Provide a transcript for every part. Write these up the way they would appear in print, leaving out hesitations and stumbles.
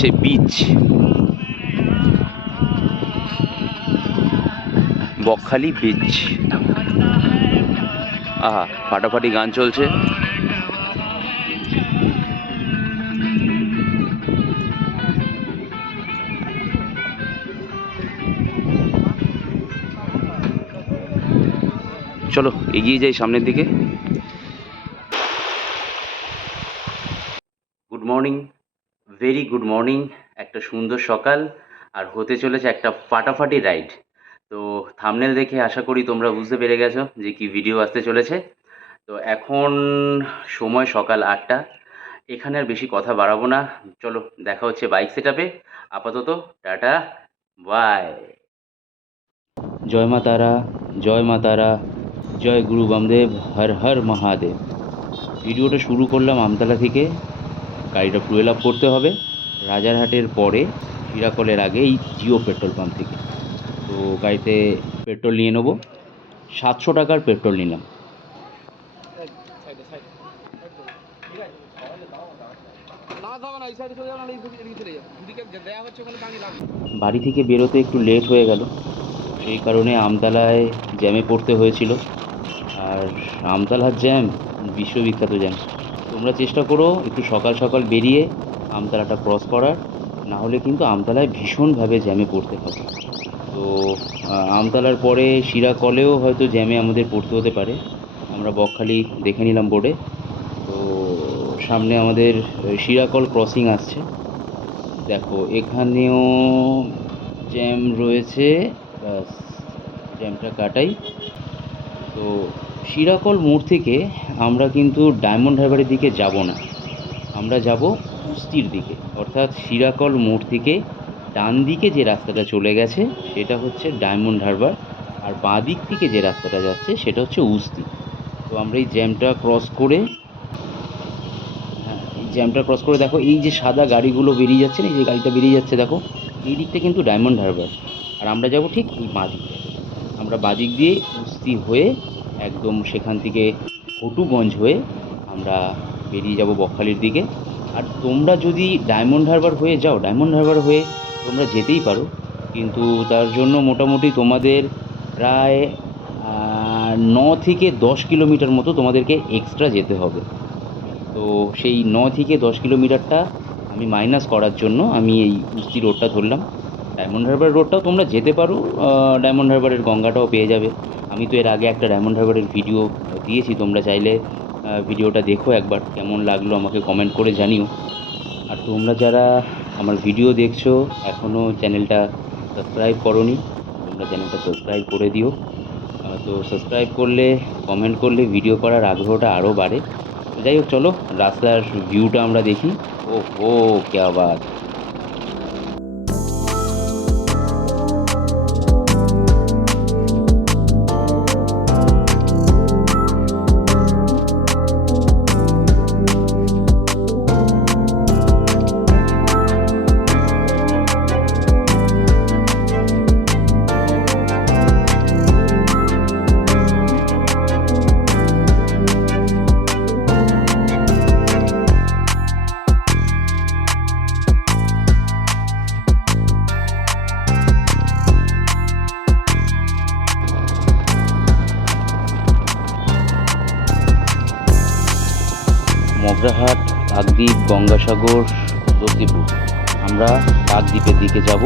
হচ্ছে beach, Bakkhali beach. আহা, ফাটাফাটি গান চলছে। চলো এগিয়ে যাই সামনের দিকে। Good morning, very good morning. একটা সুন্দর সকাল, আর হতে চলেছে একটা ফাটাফাটি রাইড। তো থাম্বনেল দেখে আশা করি তোমরা বুঝতে পেরে গেছো যে কি ভিডিও আসতে চলেছে। তো এখন সময় সকাল 8টা। এখানে আর বেশি কথা বাড়াবো না, চলো দেখা হচ্ছে বাইক সেটআপে। আপাতত টাটা, বাই। জয় মা তারা, জয় মা তারা, জয় গুরু বামদেব, হর হর মহাদেব। ভিডিওটা শুরু করলাম আমতলা থেকে। গাড়িটা ফুয়েল আপ করতে হবে রাজারহাটের পরে, শিরাকলের আগে এই জিও পেট্রোল পাম্প থেকে। তো গাড়িতে পেট্রোল নিয়ে নেবো, 700 টাকার পেট্রোল নিলাম। বাড়ি থেকে বেরোতে একটু লেট হয়ে গেল, সেই কারণে আমতলায় জ্যামে পড়তে হয়েছিল। আর আমতলার জ্যাম বিশ্ববিখ্যাত জ্যাম। তোমরা চেষ্টা করো একটু সকাল সকাল বেরিয়ে আমতলাটা ক্রস করার, না হলে কিন্তু আমতলায় ভীষণভাবে জ্যামে পড়তে হবে। তো আমতলার পরে শিরাকলেও হয়তো জ্যামে আমাদের পড়তে হতে পারে। আমরা বকখালি দেখে নিলাম বোর্ডে। তো সামনে আমাদের শিরাকল ক্রসিং আসছে, দেখো এখানেও জ্যাম রয়েছে। ব্যাস, জ্যামটা কাটাই। তো শিরাকল মোড় থেকে আমরা কিন্তু ডায়মন্ড হারবারের দিকে যাব না, আমরা যাব উস্তির দিকে। অর্থাৎ শিরাকল মোড় থেকে ডান দিকে যে রাস্তাটা চলে গেছে সেটা হচ্ছে ডায়মন্ড হারবার, আর বাঁ দিক থেকে যে রাস্তাটা যাচ্ছে সেটা হচ্ছে উস্তি। তো আমরা এই জ্যামটা ক্রস করে, হ্যাঁ এই জ্যামটা ক্রস করে দেখো এই যে সাদা গাড়িগুলো বেরিয়ে যাচ্ছে না, এই যে গাড়িটা বেরিয়ে যাচ্ছে দেখো, এই দিকটা কিন্তু ডায়মন্ড হারবার। আর আমরা যাব ঠিক এই বাঁ দিকে। আমরা বাদিক দিয়ে উস্তি হয়ে একদম সেখান থেকে হটুগঞ্জ হয়ে আমরা বেরিয়ে যাব বকখালির দিকে। আর তোমরা যদি ডায়মন্ড হারবার হয়ে যাও, ডায়মন্ড হারবার হয়ে তোমরা যেতেই পারো, কিন্তু তার জন্য মোটামুটি তোমাদের প্রায় 9 থেকে 10 কিলোমিটার মতো তোমাদেরকে এক্সট্রা যেতে হবে। তো সেই 9 থেকে 10 কিলোমিটারটা আমি মাইনাস করার জন্য আমি এই উস্তি রোডটা ধরলাম। ডায়মন্ড হারবার রোডটাও তোমরা যেতে পারো, ডায়মন্ড হারবারের গঙ্গাটাও পেয়ে যাবে। আমি তো এর আগে একটা ডায়মন্ড হারবারের ভিডিও দিয়েছি, তোমরা চাইলে ভিডিওটা দেখো একবার, কেমন লাগলো আমাকে কমেন্ট করে জানিও। আর তোমরা যারা আমার ভিডিও দেখছো এখনও চ্যানেলটা সাবস্ক্রাইব করোনি, তোমরা চ্যানেলটা সাবস্ক্রাইব করে দিও। তো সাবস্ক্রাইব করলে, কমেন্ট করলে ভিডিও করার আগ্রহটা আরও বাড়ে। তো যাই হোক, চলো রাস্তার ভিউটা আমরা দেখি। ও হো, ক্যা বাত! মগরাহাট, কাকদ্বীপ, গঙ্গাসাগর, লক্ষ্মীপুর। আমরা কাকদ্বীপের দিকে যাব।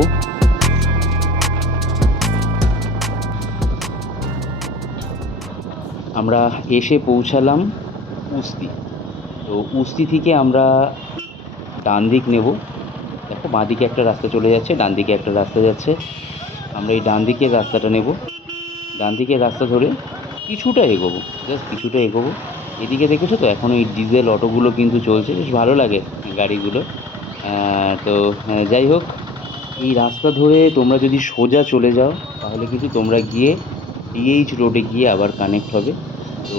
আমরা এসে পৌঁছালাম উস্তি। তো উস্তি থেকে আমরা ডান দিক নেব। দেখো বাঁ দিকে একটা রাস্তা চলে যাচ্ছে, ডান দিকে একটা রাস্তা যাচ্ছে। আমরা এই ডান দিকের রাস্তাটা নেব। ডান দিকের রাস্তা ধরে কিছুটা এগোবো, জাস্ট কিছুটা এগোবো। এদিকে দেখেছো তো এখন ওই ডিজেল অটোগুলো কিন্তু চলছে, বেশ ভালো লাগে গাড়িগুলো। তো যাই হোক, এই রাস্তা ধরে তোমরা যদি সোজা চলে যাও তাহলে কিন্তু তোমরা গিয়ে ডিএইচ রোডে গিয়ে আবার কানেক্ট হবে। তো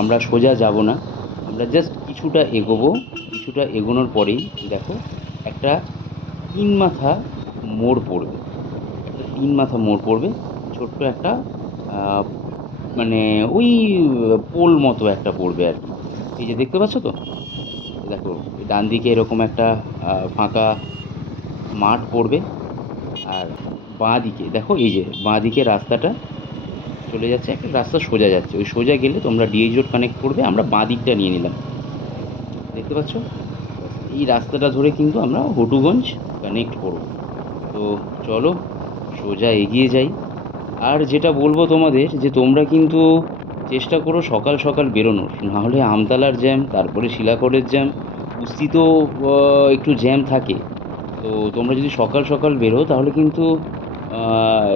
আমরা সোজা যাব না, আমরা জাস্ট কিছুটা এগোবো। কিছুটা এগোনোর পরেই দেখো একটা তিন মাথা মোড় পড়বে, একটা তিন মাথা মোড় পড়বে, ছোট্ট একটা মানে ওই পোল মতো একটা পড়বে আর কি। এই যে দেখতে পাচ্ছ তো, দেখো ডান দিকে এরকম একটা ফাঁকা মাঠ পড়বে। আর বাঁ দিকে দেখো, এই যে বাঁ দিকে রাস্তাটা চলে যাচ্ছে, একটা রাস্তা সোজা যাচ্ছে, ওই সোজা গেলে তোমরা ডিএইচ রোড কানেক্ট করবে। আমরা বাঁ দিকটা নিয়ে নিলাম, দেখতে পাচ্ছ? এই রাস্তাটা ধরে কিন্তু আমরা হটুগঞ্জ কানেক্ট করব। তো চলো সোজা এগিয়ে যাই। আর যেটা বলবো তোমাদের, যে তোমরা কিন্তু চেষ্টা করো সকাল সকাল বেরোনোর, নাহলে আমতলার জ্যাম, তারপরে শিলাকড়ের জ্যাম, কুস্তিতেও একটু জ্যাম থাকে। তো তোমরা যদি সকাল সকাল বেরো তাহলে কিন্তু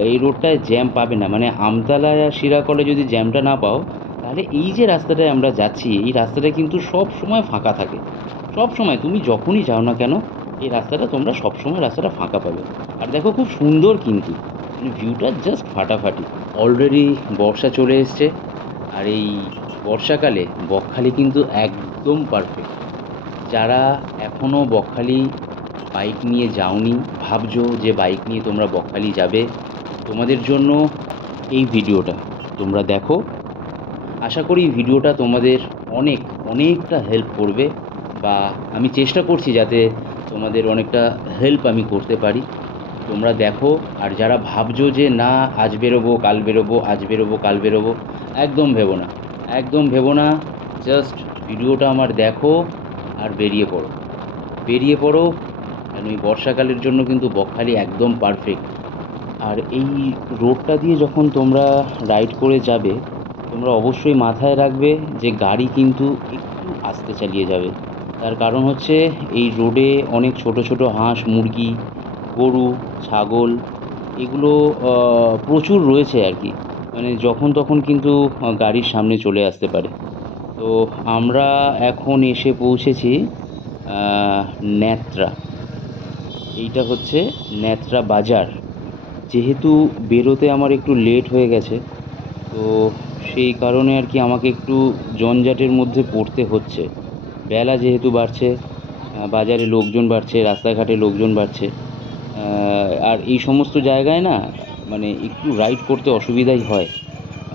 এই রোডটায় জ্যাম পাবে না। মানে আমতলা আর শিরাকলে যদি জ্যামটা না পাও, তাহলে এই যে রাস্তাটায় আমরা যাচ্ছি, এই রাস্তাটা কিন্তু সব সময় ফাঁকা থাকে। সব সময় তুমি যখনই যাও না কেন, এই রাস্তাটা তোমরা সব সময় রাস্তাটা ফাঁকা পাবে। আর দেখো খুব সুন্দর কিন্তু, মানে ভিউটা জাস্ট ফাটাফাটি। অলরেডি বর্ষা চলে এসছে, আর এই বর্ষাকালে বকখালি কিন্তু একদম পারফেক্ট। যারা এখনও বকখালি বাইক নিয়ে যাওনি, ভাবছো যে বাইক নিয়ে তোমরা বকখালি যাবে, তোমাদের জন্য এই ভিডিওটা তোমরা দেখো। আশা করি ভিডিওটা তোমাদের অনেকটা হেল্প করবে, বা আমি চেষ্টা করছি যাতে তোমাদের অনেকটা হেল্প আমি করতে পারি। তোমরা দেখো। আর যারা ভাবছো যে না আজ বেরোবো কাল বেরোবো, আজ বেরোবো কাল বেরোবো, একদম ভেবো না, একদম ভেবো না। জাস্ট ভিডিওটা আমার দেখো আর বেরিয়ে পড়ো। কারণ এই বর্ষাকালের জন্য কিন্তু বকখালি একদম পারফেক্ট। আর এই রোডটা দিয়ে যখন তোমরা রাইড করে যাবে, তোমরা অবশ্যই মাথায় রাখবে যে গাড়ি কিন্তু একটু আস্তে চালিয়ে যাবে। তার কারণ হচ্ছে এই রোডে অনেক ছোট ছোট হাঁস, মুরগি, গরু, ছাগল, এগুলো প্রচুর রয়েছে আর কি। মানে যখন তখন কিন্তু গাড়ির সামনে চলে আসতে পারে। তো আমরা এখন এসে পৌঁছেছি ন্যাত্রা। এইটা হচ্ছে ন্যাত্রা বাজার। যেহেতু বেরোতে আমার একটু লেট হয়ে গেছে, তো সেই কারণে আর কি আমাকে একটু জঞ্জাটের মধ্যে পড়তে হচ্ছে। বেলা যেহেতু বাড়ছে, বাজারে লোকজন বাড়ছে, রাস্তাঘাটে লোকজন বাড়ছে। আর এই সমস্ত জায়গায় না, মানে একটু রাইড করতে অসুবিধাই হয়।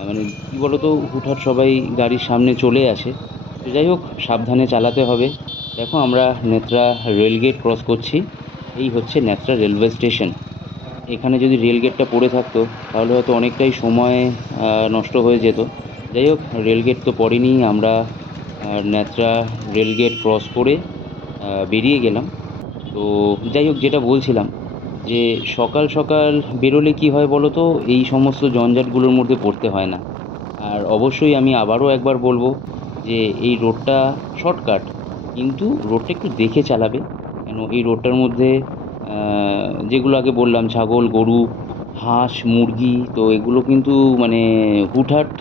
মানে কী বলো তো, হুটহাট সবাই গাড়ির সামনে চলে আসে। তো যাই হোক, সাবধানে চালাতে হবে। দেখো আমরা নেত্রা রেলগেট ক্রস করছি। এই হচ্ছে নেত্রা রেলওয়ে স্টেশন। এখানে যদি রেলগেটটা পড়ে থাকতো তাহলে হয়তো অনেকটাই সময় নষ্ট হয়ে যেত। যাই হোক, রেলগেট তো পড়েনি, আমরা ন্যাত্রা রেলগেট ক্রস করে বেরিয়ে গেলাম। তো যাই হোক, যেটা বলছিলাম, যে সকাল সকাল বেরোলে কি হয় বলো তো, এই সমস্ত জঞ্জাটগুলোর মধ্যে পড়তে হয় না। আর অবশ্যই আমি আবারও একবার বলবো যে এই রোডটা শর্টকাট, কিন্তু রোডটা একটু দেখে চালাবে। কেন এই রোডটার মধ্যে যেগুলো আগে বললাম, ছাগল, গরু, হাঁস, মুরগি, তো এগুলো কিন্তু মানে হুটহাট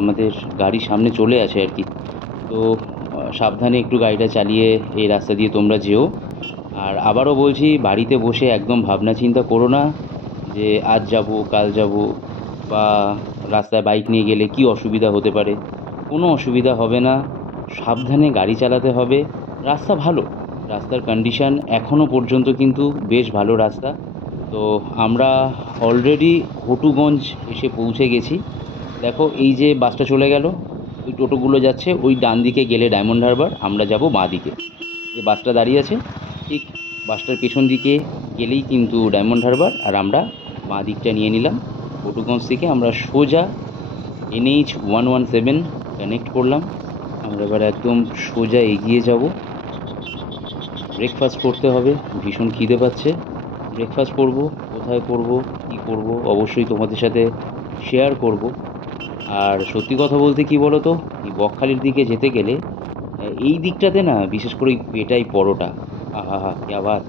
আমাদের গাড়ির সামনে চলে আসে আর কি। তো সাবধানে একটু গাড়িটা চালিয়ে এই রাস্তা দিয়ে তোমরা যেও। আর আবারও বলছি, বাড়িতে বসে একদম ভাবনা চিন্তা করো না যে আজ যাব কাল যাব, বা রাস্তায় বাইক নিয়ে গেলে কি অসুবিধা হতে পারে। কোনো অসুবিধা হবে না। সাবধানে গাড়ি চালাতে হবে। রাস্তা ভালো, রাস্তার কন্ডিশন এখনও পর্যন্ত কিন্তু বেশ ভালো রাস্তা। তো আমরা অলরেডি হটুগঞ্জ এসে পৌঁছে গেছি। দেখো এই যে বাসটা চলে গেল, ওই টোটোগুলো যাচ্ছে ওই ডান দিকে গেলে ডায়মন্ড হারবার, আমরা যাব বাঁ দিকে। যে বাসটা দাঁড়িয়ে আছে, ঠিক বাসটার পেছন দিকে গেলেই কিন্তু ডায়মন্ড হারবার। আর আমরা বাঁ দিকটা নিয়ে নিলাম। হটুগঞ্জ থেকে আমরা সোজা NH-117 কানেক্ট করলাম। আমরা এবার একদম সোজা এগিয়ে যাব। ব্রেকফাস্ট করতে হবে, ভীষণ খিদে পাচ্ছে। ব্রেকফাস্ট করব, কোথায় করব, কী করব, অবশ্যই তোমাদের সাথে শেয়ার করব। আর সত্যি কথা বলতে কী বলো তো, এই বকখালির দিকে যেতে গেলে এই দিকটাতে না, বিশেষ করে ওই পেটাই পরোটা, আহা হা ক্যা বাত।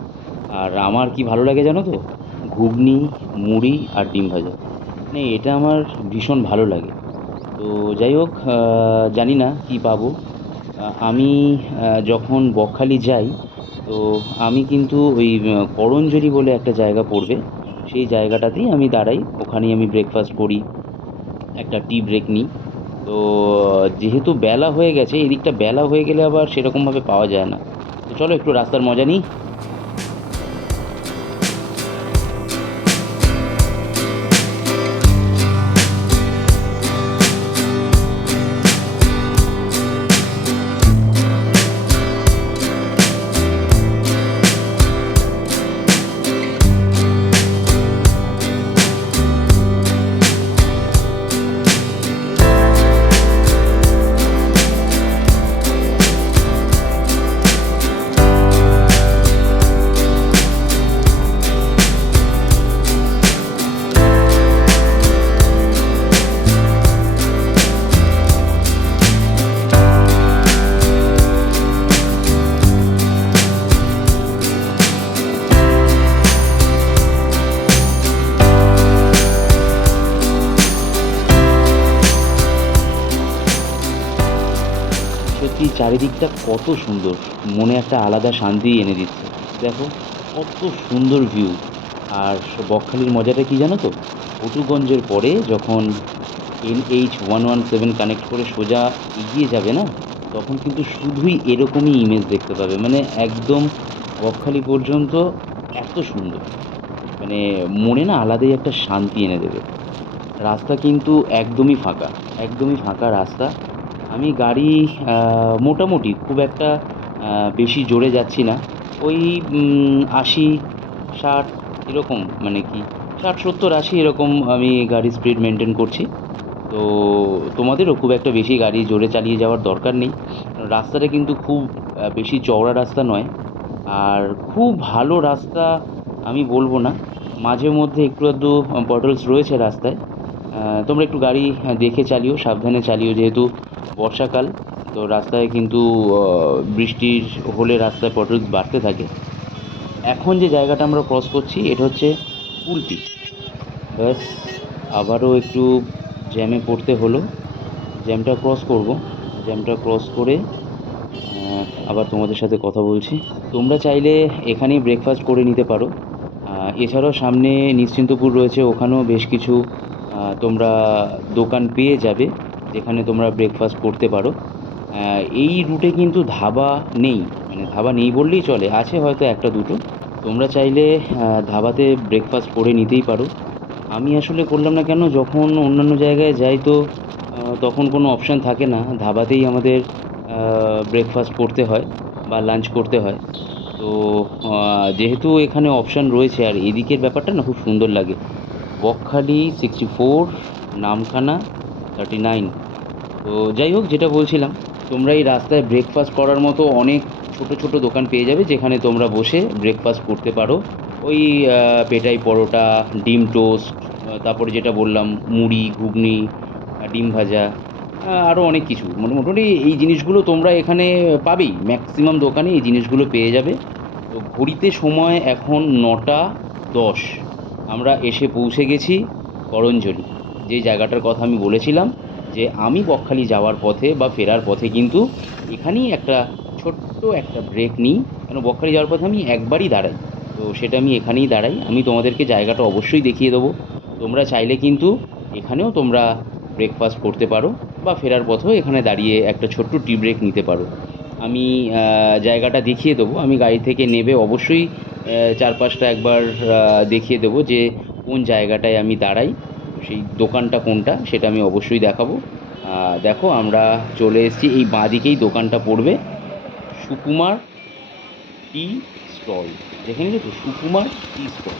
আর আমার কি ভালো লাগে জানো তো, ঘুগনি, মুড়ি আর ডিম ভাজা, মানে এটা আমার ভীষণ ভালো লাগে। তো যাই হোক, জানি না কি পাবো। আমি যখন বকখালি যাই, তো আমি কিন্তু ওই করঞ্জলি বলে একটা জায়গা পড়বে, সেই জায়গাটাতেই আমি দাঁড়াই, ওখানেই আমি ব্রেকফাস্ট করি, একটা টি ব্রেক নিই। তো যেহেতু বেলা হয়ে গেছে, এদিকটা বেলা হয়ে গেলে আবার সেরকমভাবে পাওয়া যায় না। তো চলো একটু রাস্তার মজা নিই। সত্যি চারিদিকটা কত সুন্দর, মনে একটা আলাদা শান্তি এনে দিচ্ছে। দেখো কত সুন্দর ভিউ। আর বকখালির মজাটা কি জানো তো, পটুগঞ্জের পরে যখন NH 117 কানেক্ট করে সোজা এগিয়ে যাবে না, তখন কিন্তু শুধুই এরকমই ইমেজ দেখতে পাবে, মানে একদম বকখালি পর্যন্ত এত সুন্দর, মানে মনে না আলাদাই একটা শান্তি এনে দেবে। রাস্তা কিন্তু একদমই ফাঁকা, একদমই ফাঁকা রাস্তা। আমি গাড়ি মোটামুটি খুব একটা বেশি জোরে যাচ্ছি না, ওই ৮০, ৬০ এরকম, মানে কি ৬০, ৭০, ৮০ এরকম আমি গাড়ির স্পিড মেনটেন করছি। তো তোমাদেরও খুব একটা বেশি গাড়ি জোরে চালিয়ে যাওয়ার দরকার নেই। রাস্তাটা কিন্তু খুব বেশি চওড়া রাস্তা নয়, আর খুব ভালো রাস্তা আমি বলবো না, মাঝে মধ্যে একটু আধটু পটলস রয়েছে রাস্তায়। তোমরা একটু গাড়ি দেখে চালিও, সাবধানে চালিও, যেহেতু বর্ষাকাল, তো রাস্তায় কিন্তু বৃষ্টির হলে রাস্তায় পটলস বাড়তে থাকে। এখন যে জায়গাটা আমরা ক্রস করছি এটা হচ্ছে কুলপি। ব্যাস, আবারও একটু জ্যামে পড়তে হলো। জ্যামটা ক্রস করব, জ্যামটা ক্রস করে আবার তোমাদের সাথে কথা বলছি। তোমরা চাইলে এখানেই ব্রেকফাস্ট করে নিতে পারো। এছাড়াও সামনে নিশ্চিন্তপুর রয়েছে, ওখানেও বেশ কিছু তোমরা দোকান পেয়ে যাবে যেখানে তোমরা ব্রেকফাস্ট করতে পারো। এই রুটে কিন্তু ধাবা নেই, মানে ধাবা নেই বললেই চলে, আছে হয়তো একটা দুটো। তোমরা চাইলে ধাবাতে ব্রেকফাস্ট করে নিতেই পারো। আমি আসলে করলাম না কেন, যখন অন্যান্য জায়গায় যাই তো তখন কোনো অপশান থাকে না, ধাবাতেই আমাদের ব্রেকফাস্ট করতে হয় বা লাঞ্চ করতে হয়। তো যেহেতু এখানে অপশান রয়েছে, আর এদিকের ব্যাপারটা না খুব সুন্দর লাগে, বকখালি 64, নামখানা 39। তো যাই হোক, যেটা বলছিলাম, তোমরা এই রাস্তায় ব্রেকফাস্ট করার মতো অনেক ছোট ছোট দোকান পেয়ে যাবে যেখানে তোমরা বসে ব্রেকফাস্ট করতে পারো। ওই পেটাই পরোটা, ডিম টোস্ট, তারপরে যেটা বললাম মুড়ি, ঘুগনি, ডিম ভাজা, আরও অনেক কিছু, মোটামুটি এই জিনিসগুলো তোমরা এখানে পাবেই, ম্যাক্সিমাম দোকানে এই জিনিসগুলো পেয়ে যাবে। তো ঘড়িতে সময় এখন 9টা 10। আমরা এসে পৌঁছে গেছি করঞ্জলি, যে জায়গাটার কথা আমি বলেছিলাম যে আমি বকখালি যাওয়ার পথে বা ফেরার পথে কিন্তু এখানেই একটা ছোট্ট একটা ব্রেক নিই, কেন বকখালি যাওয়ার পথে আমি একবারই দাঁড়াই, তো সেটা আমি এখানেই দাঁড়াই। আমি তোমাদেরকে জায়গাটা অবশ্যই দেখিয়ে দেবো। তোমরা চাইলে কিন্তু এখানেও তোমরা ব্রেকফাস্ট করতে পারো, বা ফেরার পথেও এখানে দাঁড়িয়ে একটা ছোট্ট টি ব্রেক নিতে পারো। আমি জায়গাটা দেখিয়ে দেবো, আমি গাড়ি থেকে নেবে অবশ্যই চারপাশটা একবার দেখিয়ে দেবো যে কোন জায়গাটায় আমি দাঁড়াই, তো সেই দোকানটা কোনটা সেটা আমি অবশ্যই দেখাবো। দেখো আমরা চলে এসেছি, এই বাঁদিকেই দোকানটা পড়বে, সুকুমার টি স্টল, যেখানে তো সুকুমার টি স্টল।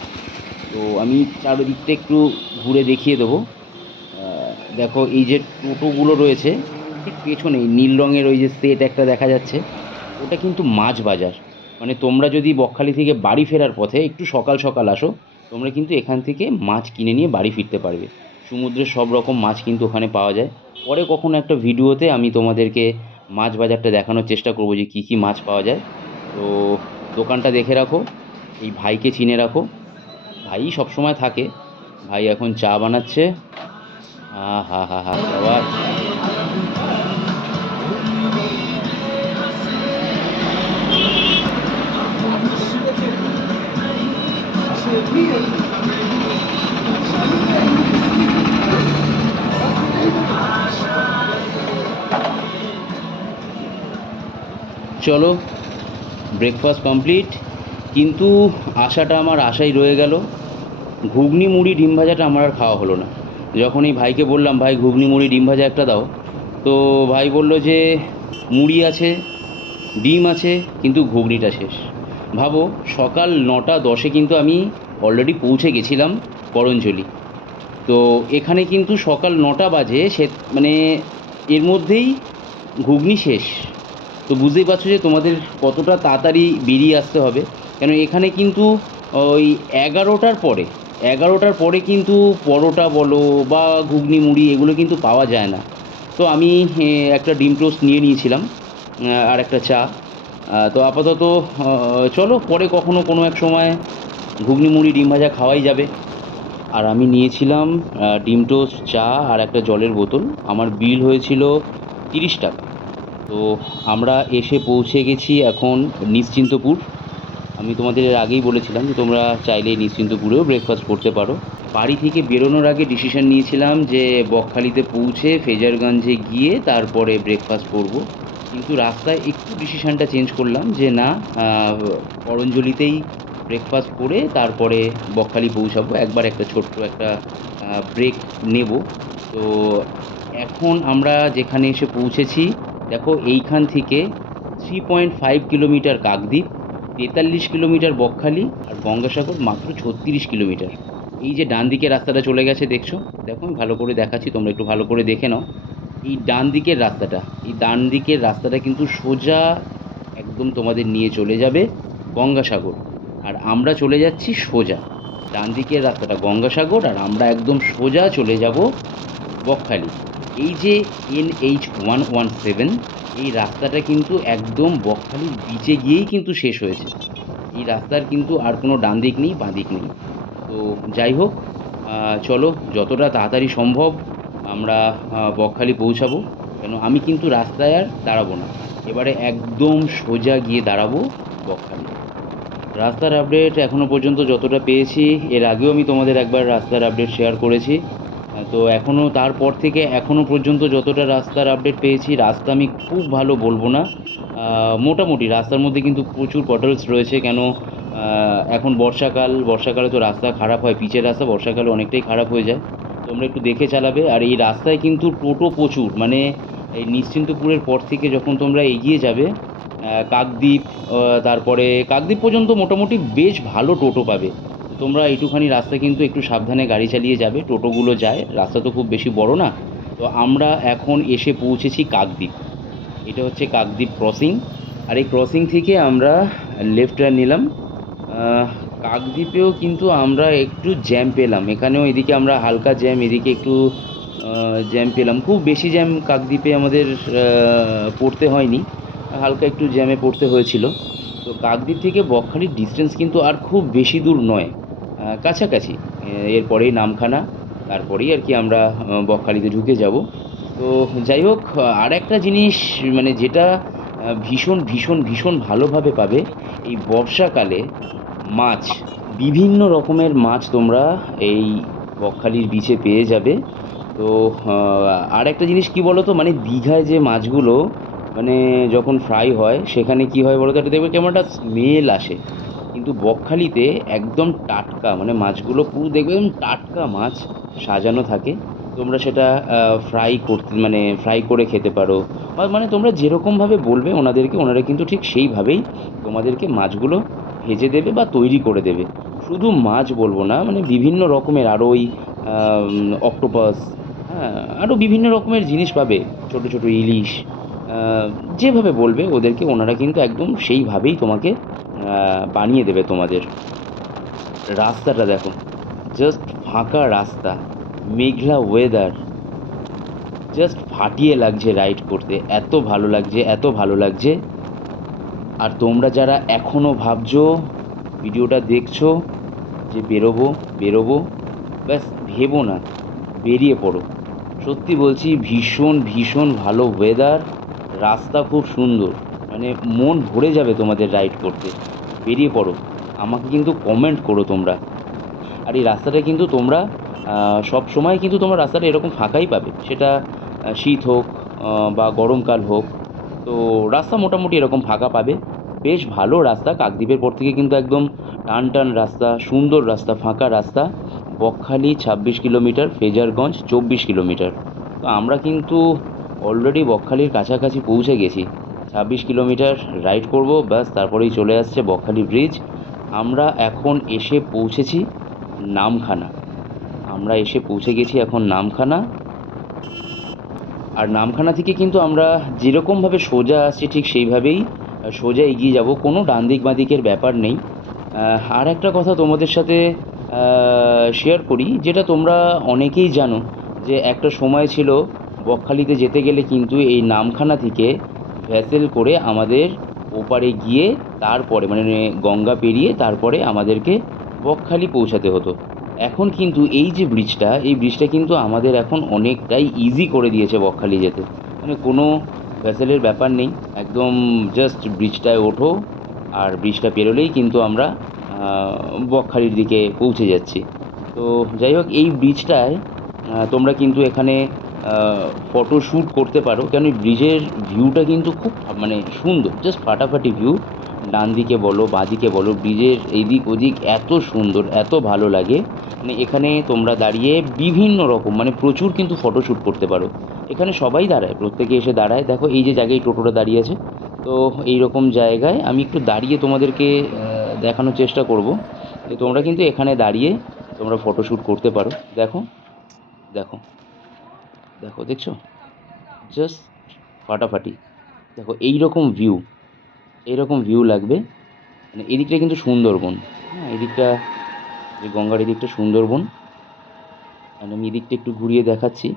তো আমি চারিদিকটা একটু ঘুরে দেখিয়ে দেবো। দেখো এই যে টোটোগুলো রয়েছে, ঠিক পেছনেই নীল রঙের ওই যে সেট একটা দেখা যাচ্ছে, ওটা কিন্তু মাছ বাজার। মানে তোমরা যদি বকখালি থেকে বাড়ি ফেরার পথে একটু সকাল সকাল আসো, তোমরা কিন্তু এখান থেকে মাছ কিনে নিয়ে বাড়ি ফিরতে পারবে। সমুদ্রের সব রকম মাছ কিন্তু ওখানে পাওয়া যায়। পরে কখনো একটা ভিডিওতে আমি তোমাদেরকে মাছ বাজারটা দেখানোর চেষ্টা করবো যে কী কী মাছ পাওয়া যায়। তো দোকানটা দেখে রাখো, এই ভাইকে চিনে রাখো, ভাই সবসময় থাকে। ভাই এখন চা বানাচ্ছে। হা হা হা বাবা। চলো, ব্রেকফাস্ট কমপ্লিট, কিন্তু আশাটা আমার আশাই রয়ে গেল। ঘুগনি মুড়ি ডিম ভাজাটা আমার আর খাওয়া হলো না। যখন এই ভাইকে বললাম ভাই ঘুগনি মুড়ি ডিম ভাজা একটা দাও, তো ভাই বলল যে মুড়ি আছে, ডিম আছে, কিন্তু ঘুগনিটা শেষ। ভাবো, সকাল 9টা 10-এ কিন্তু আমি অলরেডি পৌঁছে গেছিলাম করঞ্জলি, তো এখানে কিন্তু সকাল 9টা বাজে, সে মানে এর মধ্যেই ঘুগনি শেষ। তো বুঝতেই পারছো যে তোমাদের কতটা তাড়াতাড়ি বেরিয়ে আসতে হবে, কেন এখানে কিন্তু ওই 11টার পরে কিন্তু পরোটা বলো বা ঘুগনি মুড়ি এগুলো কিন্তু পাওয়া যায় না। তো আমি একটা ডিম টোস্ট নিয়ে নিয়েছিলাম, আর একটা চা। তো আপাতত চলো, পরে কখনো কোনো এক সময় ঘুগনি মুড়ি ডিম ভাজা খাওয়াই যাবে। আর আমি নিয়েছিলাম ডিম টোস্ট, চা আর একটা জলের বোতল। আমার বিল হয়েছিল 30 টাকা। তো আমরা এসে পৌঁছে গেছি এখন নিশ্চিন্তপুর। আমি তোমাদের এর আগেই বলেছিলাম যে তোমরা চাইলে নিশ্চিন্তপুরেও ব্রেকফাস্ট করতে পারো। বাড়ি থেকে বেরোনোর আগে ডিসিশন নিয়েছিলাম যে বকখালিতে পৌঁছে ফ্রেজারগঞ্জে গিয়ে তারপরে ব্রেকফাস্ট করব। কিন্তু রাস্তায় একটু ডিসিশনটা চেঞ্জ করলাম যে না, করঞ্জলিতেই ব্রেকফাস্ট করে তারপরে বকখালি পৌঁছাবো, একবার একটা ছোট্ট একটা ব্রেক নেব। তো এখন আমরা যেখানে এসে পৌঁছেছি, দেখো এইখান থেকে 3.5 কিলোমিটার কাকদ্বীপ, 43 কিলোমিটার বকখালি, আর গঙ্গাসাগর মাত্র 36 কিলোমিটার। এই যে ডান দিকে রাস্তাটা চলে গেছে দেখছো, দেখো আমি ভালো করে দেখাচ্ছি, তোমরা একটু ভালো করে দেখে নাও। এই ডান দিকের রাস্তাটা, এই ডান দিকের রাস্তাটা কিন্তু সোজা একদম তোমাদের নিয়ে চলে যাবে গঙ্গাসাগর। আর আমরা চলে যাচ্ছি সোজা, ডান দিকের রাস্তাটা গঙ্গাসাগর আর আমরা একদম সোজা চলে যাব বকখালি। এই যে NH117, এই রাস্তাটা কিন্তু একদম বকখালির বিচে গিয়েই কিন্তু শেষ হয়েছে। এই রাস্তার কিন্তু আর কোনো ডান দিক নেই, বাঁ দিক নেই। তো যাই হোক, চলো যতটা তাড়াতাড়ি সম্ভব আমরা বকখালি পৌঁছাবো। কেন আমি কিন্তু রাস্তায় আর দাঁড়াবো না, এবারে একদম সোজা গিয়ে দাঁড়াবো বকখালি। রাস্তার আপডেট এখনও পর্যন্ত যতটা পেয়েছি, এর আগেও আমি তোমাদের একবার রাস্তার আপডেট শেয়ার করেছি। তো এখনও তারপর থেকে এখনও পর্যন্ত যতটা রাস্তার আপডেট পেয়েছি, রাস্তা আমি খুব ভালো বলবো না। মোটামুটি রাস্তার মধ্যে কিন্তু প্রচুর পটলস রয়েছে। কেন এখন বর্ষাকাল, বর্ষাকালে তো রাস্তা খারাপ হয়, পিচের রাস্তা বর্ষাকালে অনেকটাই খারাপ হয়ে যায়। তোমরা একটু দেখে চালাবে। আর এই রাস্তায় কিন্তু টোটো প্রচুর, মানে এই নিশ্চিন্তপুরের পর থেকে যখন তোমরা এগিয়ে যাবে কাকদ্বীপ, তারপরে কাকদ্বীপ পর্যন্ত মোটামুটি বেশ ভালো টোটো পাবে। তো তোমরা এইটুখানি রাস্তা কিন্তু একটু সাবধানে গাড়ি চালিয়ে যাবে, টোটোগুলো যায়, রাস্তা তো খুব বেশি বড় না। তো আমরা এখন এসে পৌঁছেছি কাকদ্বীপ। এটা হচ্ছে কাকদ্বীপ ক্রসিং। আর এই ক্রসিং থেকে আমরা লেফট টার্ন নিলাম। আহ, কাকদ্বীপেও কিন্তু আমরা একটু জ্যাম পেলাম, এখানেও এদিকে আমরা হালকা জ্যাম, এদিকে একটু জ্যাম পেলাম। খুব বেশি জ্যাম কাকদ্বীপে আমাদের পড়তে হয়নি, হালকা একটু জ্যামে পড়তে হয়েছিল। তো কাকদ্বীপ থেকে বকখালির ডিস্টেন্স কিন্তু আর খুব বেশি দূর নয়, কাছাকাছি। এরপরেই নামখানা, তারপরেই আর কি আমরা বকখালিতে ঢুকে যাব। তো যাই হোক, আর একটা জিনিস মানে যেটা ভীষণ ভীষণ ভীষণ ভালোভাবে পাবে এই বর্ষাকালে, মাছ, বিভিন্ন রকমের মাছ তোমরা এই বকখালির বিচে পেয়ে যাবে। তো আর একটা জিনিস কি বলো তো, মানে দীঘায় যে মাছগুলো মানে যখন ফ্রাই হয় সেখানে কি হয় বলো তো, একটা দেখবে কেমন একটা স্মেল আসে। কিন্তু বকখালিতে একদম টাটকা, মানে মাছগুলো পুরো দেখবে একদম টাটকা মাছ সাজানো থাকে। তোমরা সেটা ফ্রাই করতে, মানে ফ্রাই করে খেতে পারো, বা মানে তোমরা যেরকমভাবে বলবে ওনাদেরকে, ওনারা কিন্তু ঠিক সেইভাবেই তোমাদেরকে মাছগুলো ভেজে দেবে বা তৈরি করে দেবে। শুধু মাছ বলবো না, মানে বিভিন্ন রকমের আরও ওই অক্টোপাস, হ্যাঁ, আরও বিভিন্ন রকমের জিনিস পাবে, ছোট ছোট ইলিশ, আহ, যেভাবে বলবে ওদেরকে, ওনারা কিন্তু একদম সেইভাবেই তোমাকে বানিয়ে দেবে তোমাদের। রাস্তাটা দেখো, জাস্ট ফাঁকা রাস্তা, মেঘলা ওয়েদার, জাস্ট ফাটিয়ে লাগছে রাইড করতে, এত ভালো লাগছে, এত ভালো লাগছে। আর তোমরা যারা এখনও ভাবছো, ভিডিওটা দেখছো যে বেরোবো বেরোবো, ব্যাস ভেবো না, বেরিয়ে পড়ো। সত্যি বলছি, ভীষণ ভীষণ ভালো ওয়েদার, রাস্তা খুব সুন্দর, মানে মন ভরে যাবে তোমাদের রাইড করতে। বেরিয়ে পড়ো, আমাকে কিন্তু কমেন্ট করো তোমরা। আর এই রাস্তাটা কিন্তু তোমরা সব সময় কিন্তু তোমরা রাস্তাটা এরকম ফাঁকাই পাবে, সেটা শীত হোক বা গরমকাল হোক। তো রাস্তা মোটামুটি এরকম ফাঁকা পাবে। বেশ ভালো রাস্তা, কাকদ্বীপের পর থেকে কিন্তু একদম টান টান রাস্তা, সুন্দর রাস্তা, ফাঁকা রাস্তা। Bakkhali 26 kilometre, Fraserganj 24 kilometre. তো আমরা কিন্তু অলরেডি বকখালির কাছাকাছি পৌঁছে গেছি। 26 কিলোমিটার রাইড করব, ব্যাস তারপরেই চলে আসছে বকখালি ব্রিজ। আমরা এখন এসে পৌঁছেছি নামখানা। আমরা এসে পৌঁছে গেছি এখন নামখানা। আর নামখানা থেকে কিন্তু আমরা যেরকমভাবে সোজা আসছি ঠিক সেইভাবেই সোজা এগিয়ে যাব, কোনো ডান দিক বাঁ দিকের ব্যাপার নেই। আর একটা কথা তোমাদের সাথে শেয়ার করি, যেটা তোমরা অনেকেই জানো, যে একটা সময় ছিল বকখালিতে যেতে গেলে কিন্তু এই নামখানা থেকে ভ্যাসেল করে আমাদের ওপারে গিয়ে তারপরে মানে গঙ্গা পেরিয়ে তারপরে আমাদেরকে বকখালি পৌঁছাতে হতো। এখন কিন্তু এই যে ব্রিজটা, এই ব্রিজটা কিন্তু আমাদের এখন অনেকটাই ইজি করে দিয়েছে বকখালি যেতে। মানে কোনো ভ্যাসেলের ব্যাপার নেই, একদম জাস্ট ব্রিজটায় ওঠো আর ব্রিজটা পেরোলেই কিন্তু আমরা বকখালির দিকে পৌঁছে যাচ্ছি। তো যাই হোক, এই ব্রিজটায় তোমরা কিন্তু এখানে ফটো শ্যুট করতে পারো, কেন এই ব্রিজের ভিউটা কিন্তু খুব মানে সুন্দর, জাস্ট ফাটাফাটি ভিউ। ডান দিকে বলো বাঁ দিকে বলো, ব্রিজের এইদিক ওদিক এত সুন্দর, এত ভালো লাগে। মানে এখানে তোমরা দাঁড়িয়ে বিভিন্ন রকম মানে প্রচুর কিন্তু ফটো শ্যুট করতে পারো। এখানে সবাই দাঁড়ায়, প্রত্যেকে এসে দাঁড়ায়। দেখো এই যে জায়গায় টোটোটা দাঁড়িয়ে আছে, তো এই রকম জায়গায় আমি একটু দাঁড়িয়ে তোমাদেরকে দেখানোর চেষ্টা করব যে তোমরা কিন্তু এখানে দাঁড়িয়ে তোমরা ফটোশ্যুট করতে পারো। দেখো দেখো দেখো, দেখছো? জাস্ট ফাটাফাটি। দেখো এইরকম ভিউ, এইরকম ভিউ লাগবে। মানে এদিকটা কিন্তু সুন্দরবন, হ্যাঁ এদিকটা যে গঙ্গার এদিকটা সুন্দরবন। আর আমি এদিকটা একটু ঘুরিয়ে দেখাচ্ছি।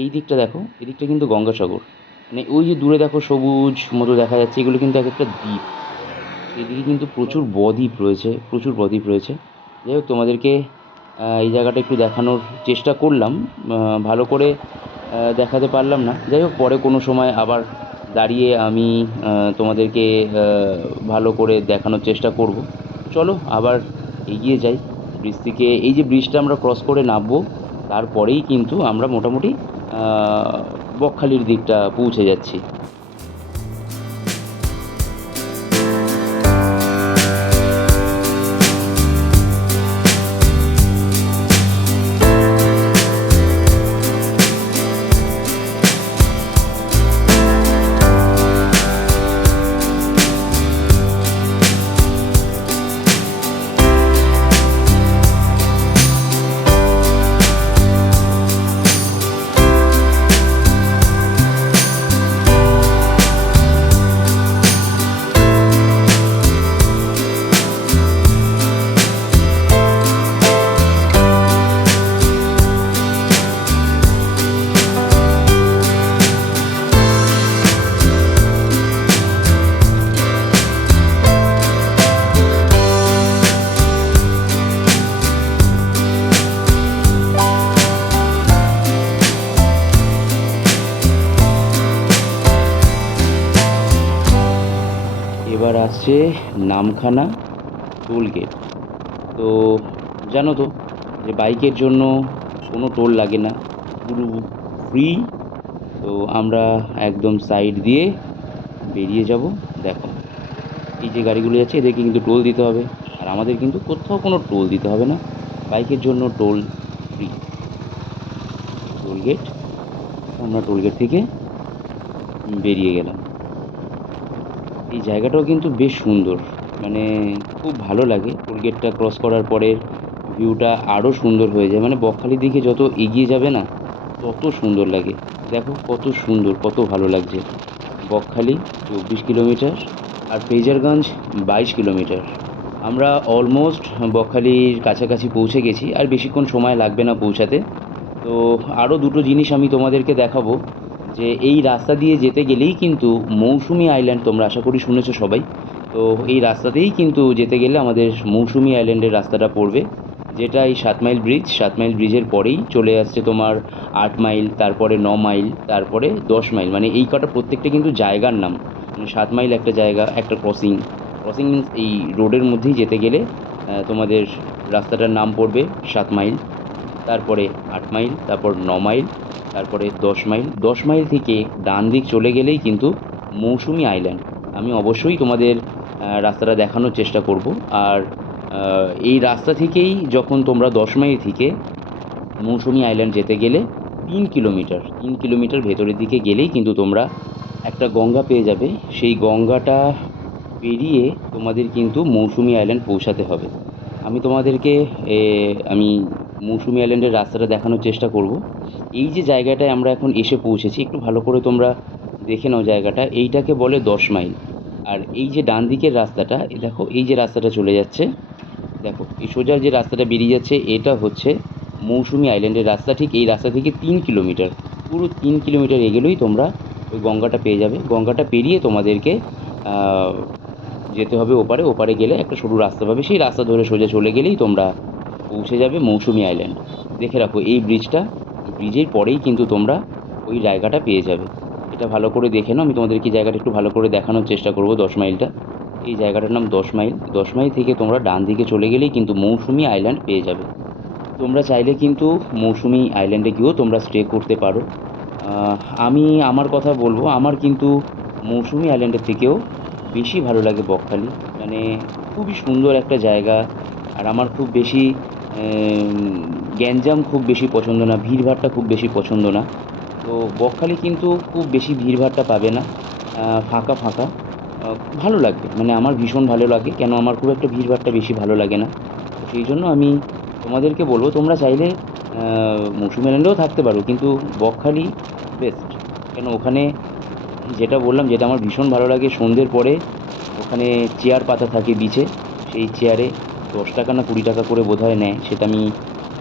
এই দিকটা দেখো, এদিকটা কিন্তু গঙ্গাসাগর। মানে ওই যে দূরে দেখো সবুজ মতো দেখা যাচ্ছে, এগুলো কিন্তু এক একটা দ্বীপ। এদিকে কিন্তু প্রচুর বদ্বীপ রয়েছে, প্রচুর বদ্বীপ রয়েছে। যাই হোক, তোমাদেরকে এই জায়গাটা একটু দেখানোর চেষ্টা করলাম, ভালো করে দেখাতে পারলাম না। যাই হোক, পরে কোনো সময় আবার দাঁড়িয়ে আমি তোমাদেরকে ভালো করে দেখানোর চেষ্টা করব। চলো আবার এগিয়ে যাই। ব্রিজ থেকে, এই যে ব্রিজটা আমরা ক্রস করে নামবো, তারপরেই কিন্তু আমরা মোটামুটি বকখালির দিকটা পৌঁছে যাচ্ছি। এবার আসছে নামখানা টোল গেট। তো জানো তো যে বাইকের জন্য কোনো টোল লাগে না, পুরো ফ্রি। তো আমরা একদম সাইড দিয়ে বেরিয়ে যাব। দেখো এই যে গাড়িগুলো যাচ্ছে, এদেরকে কিন্তু টোল দিতে হবে, আর আমাদের কিন্তু কোথাও কোনো টোল দিতে হবে না, বাইকের জন্য টোল ফ্রি। টোল গেট, আমরা টোল গেট থেকে বেরিয়ে গেলাম। এই জায়গাটাও কিন্তু বেশ সুন্দর, মানে খুব ভালো লাগে। টোল গেটটা ক্রস করার পরে ভিউটা আরও সুন্দর হয়ে যায়, মানে বকখালির দিকে যত এগিয়ে যাবে না তত সুন্দর লাগে। দেখো কত সুন্দর, কত ভালো লাগছে। বকখালি 24 কিলোমিটার আর ফ্রেজারগঞ্জ 22 কিলোমিটার। আমরা অলমোস্ট বকখালির কাছাকাছি পৌঁছে গেছি, আর বেশিক্ষণ সময় লাগবে না পৌঁছাতে। তো আরও দুটো জিনিস আমি তোমাদেরকে দেখাবো, যে এই রাস্তা দিয়ে যেতে গেলেই কিন্তু মৌসুমী আইল্যান্ড, তোমরা আশা করি শুনেছো সবাই। তো এই রাস্তাতেই কিন্তু যেতে গেলে আমাদের মৌসুমী আইল্যান্ডের রাস্তাটা পড়বে, যেটা এই 7 মাইল ব্রিজ, 7 মাইল ব্রিজের পরেই চলে আসছে তোমার 8 মাইল, তারপরে 9 মাইল, তারপরে 10 মাইল। মানে এই কটা প্রত্যেকটা কিন্তু জায়গার নাম। মানে 7 মাইল একটা জায়গা, একটা ক্রসিং। ক্রসিং মিন্স এই রোডের মধ্যেই যেতে গেলে তোমাদের রাস্তাটার নাম পড়বে 7 মাইল, তারপরে 8 মাইল, তারপর 9 মাইল, তারপরে 10 মাইল। 10 মাইল থেকে ডান দিক চলে গেলেই কিন্তু মৌসুমী আইল্যান্ড। আমি অবশ্যই তোমাদের রাস্তাটা দেখানোর চেষ্টা করব। আর এই রাস্তা থেকেই যখন তোমরা 10 মাইল থেকে মৌসুমী আইল্যান্ড যেতে গেলে 3 কিলোমিটার, 3 কিলোমিটার ভেতরের দিকে গেলেই কিন্তু তোমরা একটা গঙ্গা পেয়ে যাবে। সেই গঙ্গাটা পেরিয়ে তোমাদের কিন্তু মৌসুমী আইল্যান্ড পৌঁছাতে হবে। আমি তোমাদেরকে আমি মৌসুমী আইল্যান্ডের রাস্তাটা দেখানোর চেষ্টা করব। এই যে জায়গাটায় আমরা এখন এসে পৌঁছেছি, একটু ভালো করে তোমরা দেখে নাও জায়গাটা। এইটাকে বলে 10 মাইল। আর এই যে ডান দিকের রাস্তাটা, দেখো এই যে রাস্তাটা চলে যাচ্ছে, দেখো এই সোজা যে রাস্তাটা বেরিয়ে যাচ্ছে, এটা হচ্ছে মৌসুমী আইল্যান্ডের রাস্তা। ঠিক এই রাস্তা থেকে 3 কিলোমিটার, পুরো 3 কিলোমিটার এগোলেই তোমরা ওই গঙ্গাটা পেয়ে যাবে। গঙ্গাটা পেরিয়ে তোমাদেরকে যেতে হবে ওপারে। ওপারে গেলে একটা সরু রাস্তা পাবে, সেই রাস্তা ধরে সোজা চলে গেলেই তোমরা পৌঁছে যাবে মৌসুমী আইল্যান্ড। দেখে রাখো এই ব্রিজটা, ব্রিজের পরেই কিন্তু তোমরা ওই জায়গাটা পেয়ে যাবে। এটা ভালো করে দেখে নাও। আমি তোমাদেরকে জায়গাটা একটু ভালো করে দেখানোর চেষ্টা করব। 10 মাইলটা, এই জায়গাটার নাম 10 মাইল। 10 মাইল থেকে তোমরা ডান দিকে চলে গেলেই কিন্তু মৌসুমী আইল্যান্ড পেয়ে যাবে। তোমরা চাইলে কিন্তু মৌসুমী আইল্যান্ডে গিয়েও তোমরা স্টে করতে পারো। আহ, আমি আমার কথা বলবো, আমার কিন্তু মৌসুমী আইল্যান্ডের থেকেও বেশি ভালো লাগে বকখালি। মানে খুবই সুন্দর একটা জায়গা। আর আমার খুব বেশি গ্যাঞ্জাম খুব বেশি পছন্দ না, ভিড়ভাট্টা খুব বেশি পছন্দ না। তো বকখালি কিন্তু খুব বেশি ভিড়ভাট্টা পাবে না, ফাঁকা ফাঁকা। ভালো লাগবে, মানে আমার ভীষণ ভালো লাগে। কেন, আমার খুব একটা ভিড়ভাট্টা বেশি ভালো লাগে না। তো সেই জন্য আমি তোমাদেরকে বলবো, তোমরা চাইলে মৌসুমী আইল্যান্ডেও থাকতে পারো, কিন্তু বকখালি বেস্ট। কেন, ওখানে যেটা বললাম, যেটা আমার ভীষণ ভালো লাগে, সন্ধ্যের পরে ওখানে চেয়ার পাতা থাকে বিচে। সেই চেয়ারে 10 টাকা না 20 টাকা করে বোধহয় নেয়, সেটা আমি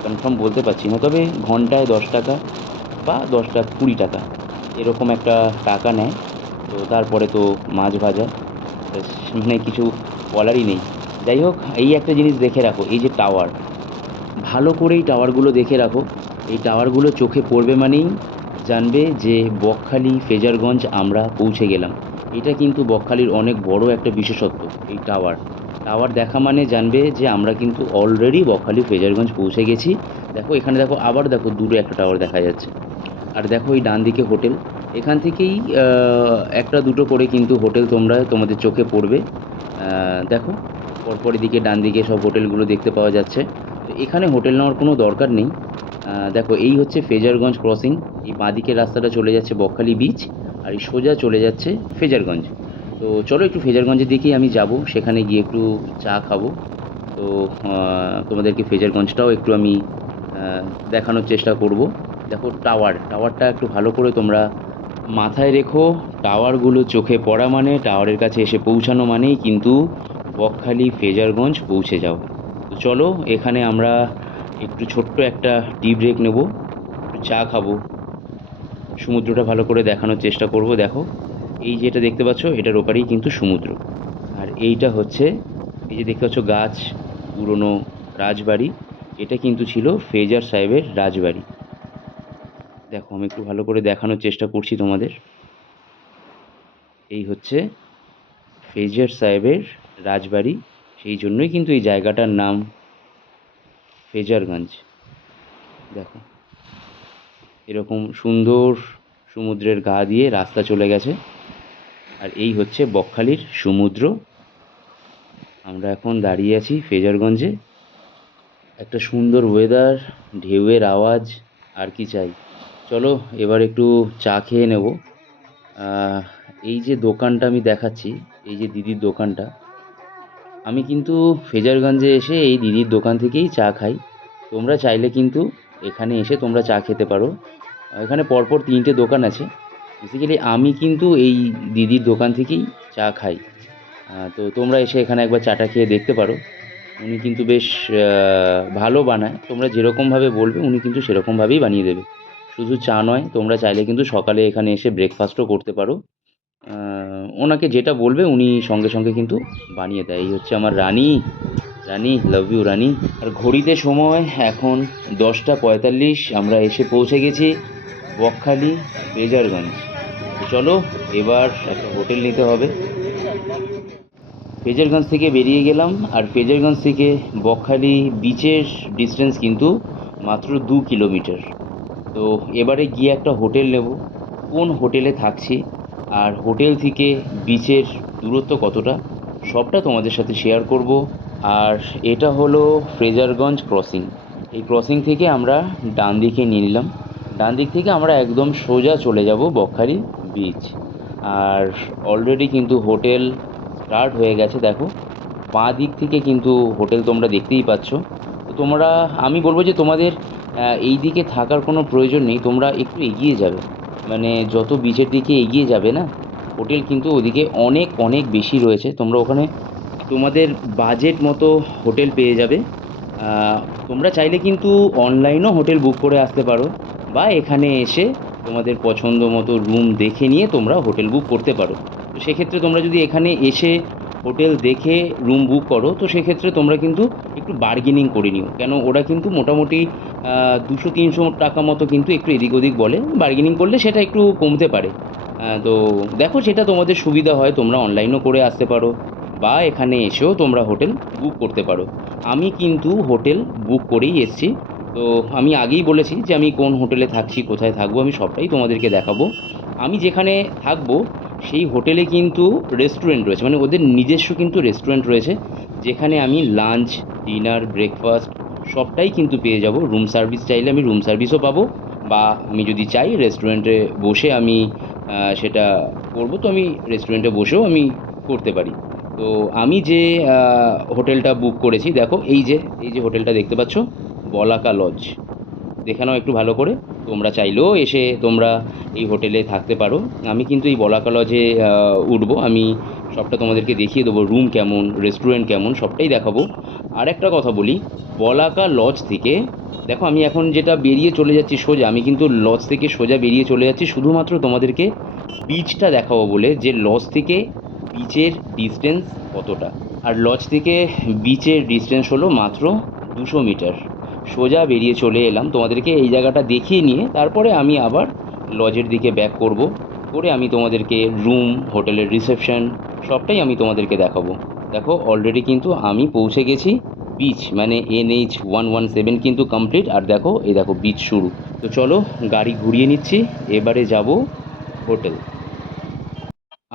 কনফার্ম বলতে পারছি না, তবে ঘন্টায় 10 টাকা বা 10 টাকা 20 টাকা এরকম একটা টাকা নেয়। তো তারপরে তো মাছ ভাজা, ব্যাস, মানে কিছু বলারই নেই। যাই হোক, এই একটা জিনিস দেখে রাখো, এই যে টাওয়ার, ভালো করে এই টাওয়ারগুলো দেখে রাখো। এই টাওয়ারগুলো চোখে পড়বে মানেই জানবে যে বকখালি ফ্রেজারগঞ্জ আমরা পৌঁছে গেলাম। এটা কিন্তু বকখালির অনেক বড় একটা বিশেষত্ব। এই টাওয়ার, টাওয়ার দেখা মানে জানবে যে আমরা কিন্তু অলরেডি বকখালি ফ্রেজারগঞ্জ পৌঁছে গেছি। দেখো এখানে, দেখো আবার দেখো, দূরে একটা টাওয়ার দেখা যাচ্ছে। আর দেখো এই ডান দিকে হোটেল। এখান থেকেই একটা দুটো করে কিন্তু হোটেল তোমাদের চোখে পড়বে। দেখো পরপর এদিকে ডান দিকে সব হোটেলগুলো দেখতে পাওয়া যাচ্ছে। তো এখানে হোটেল নেওয়ার কোনো দরকার নেই। দেখো এই হচ্ছে ফ্রেজারগঞ্জ ক্রসিং। এই বাঁদিকের রাস্তাটা চলে যাচ্ছে বকখালি বিচ, আর এই সোজা চলে যাচ্ছে ফ্রেজারগঞ্জ। তো চলো একটু ফ্রেজারগঞ্জের দিকেই আমি যাব, সেখানে গিয়ে একটু চা খাবো। তো তোমাদেরকে ফ্রেজারগঞ্জটাও একটু আমি দেখানোর চেষ্টা করব। দেখো টাওয়ারটা একটু ভালো করে তোমরা মাথায় রেখো। টাওয়ারগুলো চোখে পড়া মানে, টাওয়ারের কাছে এসে পৌঁছানো মানেই কিন্তু বকখালি ফ্রেজারগঞ্জ পৌঁছে যাও। তো চলো, এখানে আমরা একটু ছোট্ট একটা টি ব্রেক নেব, একটু চা খাবো, সমুদ্রটা ভালো করে দেখানোর চেষ্টা করব। দেখো এই যেটা দেখতে পাচ্ছ, এটার ওপারেই কিন্তু সমুদ্র। আর এইটা হচ্ছে, এই যে দেখতে পাচ্ছ গাছ, পুরনো রাজবাড়ি, এটা কিন্তু ছিল ফ্রেজার সাহেবের রাজবাড়ি। দেখো আমি একটু ভালো করে দেখানোর চেষ্টা করছি তোমাদের। এই হচ্ছে ফ্রেজার সাহেবের রাজবাড়ি, সেই জন্যই কিন্তু এই জায়গাটার নাম ফ্রেজারগঞ্জ। দেখো এরকম সুন্দর সমুদ্রের গা দিয়ে রাস্তা চলে গেছে। আর এই হচ্ছে বকখালির সমুদ্র। আমরা এখন দাঁড়িয়ে আছি ফ্রেজারগঞ্জে। একটা সুন্দর ওয়েদার, ঢেউয়ের আওয়াজ, আর কি চাই। চলো এবার একটু চা খেয়ে নেব। আহ, এই যে দোকানটা আমি দেখাচ্ছি, এই যে দিদির দোকানটা, আমি কিন্তু ফ্রেজারগঞ্জে এসে এই দিদির দোকান থেকেই চা খাই। তোমরা চাইলে কিন্তু এখানে এসে তোমরা চা খেতে পারো। এখানে পরপর 3টে দোকান আছে। বেসিক্যালি আমি কিন্তু এই দিদির দোকান থেকেই চা খাই। তো তোমরা এসে এখানে একবার চাটা খেয়ে দেখতে পারো। উনি কিন্তু বেশ ভালো বানায়। তোমরা যেরকমভাবে বলবে উনি কিন্তু সেরকমভাবেই বানিয়ে দেবে। শুধু চা নয়, তোমরা চাইলে কিন্তু সকালে এখানে এসে ব্রেকফাস্টও করতে পারো। ওনাকে যেটা বলবে উনি সঙ্গে সঙ্গে কিন্তু বানিয়ে দেয়। এই হচ্ছে আমার রানী, রানী লাভ ইউ রানী। আর ঘড়িতে সময় এখন 10টা 45, আমরা এসে পৌঁছে গেছি বকখালি ফ্রেজারগঞ্জ। তো চলো এবার একটা হোটেল নিতে হবে। ফ্রেজারগঞ্জ থেকে বেরিয়ে গেলাম, আর ফ্রেজারগঞ্জ থেকে বকখালি বিচের ডিস্টেন্স কিন্তু মাত্র 2 কিলোমিটার। তো এবারে গিয়ে একটা হোটেল নেব, কোন হোটেলে থাকছি আর হোটেল থেকে বিচের দূরত্ব কতটা, সবটা তোমাদের সাথে শেয়ার করব। আর এটা হলো ফ্রেজারগঞ্জ ক্রসিং। এই ক্রসিং থেকে আমরা ডান দিকে নিয়ে নিলাম। ডান দিক থেকে আমরা একদম সোজা চলে যাব বকখালি বিচ। আর অলরেডি কিন্তু হোটেল স্টার্ট হয়ে গেছে। দেখো বাঁ দিক থেকে কিন্তু হোটেল তোমরা দেখতেই পাচ্ছ। তো তোমরা, আমি বলবো যে তোমাদের এই দিকে থাকার কোনো প্রয়োজন নেই, তোমরা একটু এগিয়ে যাবে। মানে যত বিচের দিকে এগিয়ে যাবে না, হোটেল কিন্তু ওদিকে অনেক অনেক বেশি রয়েছে। তোমরা ওখানে তোমাদের বাজেট মতো হোটেল পেয়ে যাবে। আহ, তোমরা চাইলে কিন্তু অনলাইনেও হোটেল বুক করে আসতে পারো, বা এখানে এসে তোমাদের পছন্দ মতো রুম দেখে নিয়ে তোমরা হোটেল বুক করতে পারো। তো সেক্ষেত্রে তোমরা যদি এখানে এসে হোটেল দেখে রুম বুক করো, তো সেক্ষেত্রে তোমরা কিন্তু একটু বার্গেনিং করে নিও, কেন ওরা কিন্তু মোটামুটি 200-300 টাকা মতো কিন্তু একটু এদিক ওদিক বলে, বার্গেনিং করলে সেটা একটু কমতে পারে। তো দেখো সেটা তোমাদের সুবিধা হয়, তোমরা অনলাইনও করে আসতে পারো বা এখানে এসেও তোমরা হোটেল বুক করতে পারো। আমি কিন্তু হোটেল বুক করেই এসেছি। তো আমি আগেই বলেছি যে আমি কোন হোটেলে থাকছি, কোথায় থাকবো, আমি সবটাই তোমাদেরকে দেখাবো। আমি যেখানে থাকবো সেই হোটেলে কিন্তু রেস্টুরেন্ট রয়েছে, মানে ওদের নিজস্ব কিন্তু রেস্টুরেন্ট রয়েছে, যেখানে আমি লাঞ্চ, ডিনার, ব্রেকফাস্ট সবটাই কিন্তু পেয়ে যাব। রুম সার্ভিস চাইলে আমি রুম সার্ভিসও পাবো, বা আমি যদি চাই রেস্টুরেন্টে বসে আমি সেটা করব, তো আমি রেস্টুরেন্টে বসেও আমি করতে পারি। তো আমি যে হোটেলটা বুক করেছি, দেখো এই যে হোটেলটা দেখতে পাচ্ছ, বলাকা লজ। দেখে নাও একটু ভালো করে। তোমরা চাইলেও এসে তোমরা এই হোটেলে থাকতে পারো। আমি কিন্তু এই বলাকা লজে উঠবো, আমি সবটা তোমাদেরকে দেখিয়ে দেবো, রুম কেমন, রেস্টুরেন্ট কেমন, সবটাই দেখাবো। আর একটা কথা বলি, বলাকা লজ থেকে দেখো আমি এখন যেটা বেরিয়ে চলে যাচ্ছি সোজা, আমি কিন্তু লজ থেকে সোজা বেরিয়ে চলে যাচ্ছি শুধুমাত্র তোমাদেরকে বিচটা দেখাবো বলে, যে লজ থেকে বিচের ডিস্টেন্স কতটা। আর লজ থেকে বিচের ডিস্টেন্স হলো মাত্র 200 মিটার। সোজা বেরিয়ে চলে এলাম, তোমাদেরকে এই জায়গাটা দেখিয়ে নিয়ে তারপরে আমি আবার লজের দিকে ব্যাক করব, করে আমি তোমাদেরকে রুম, হোটেলের রিসেপশন সবটাই আমি তোমাদেরকে দেখাবো। দেখো অলরেডি কিন্তু আমি পৌঁছে গেছি বিচ, মানে NH-117 কিন্তু কমপ্লিট, আর দেখো এই দেখো বিচ শুরু। তো চলো গাড়ি ঘুরিয়ে নিচ্ছি, এবারে যাব হোটেল।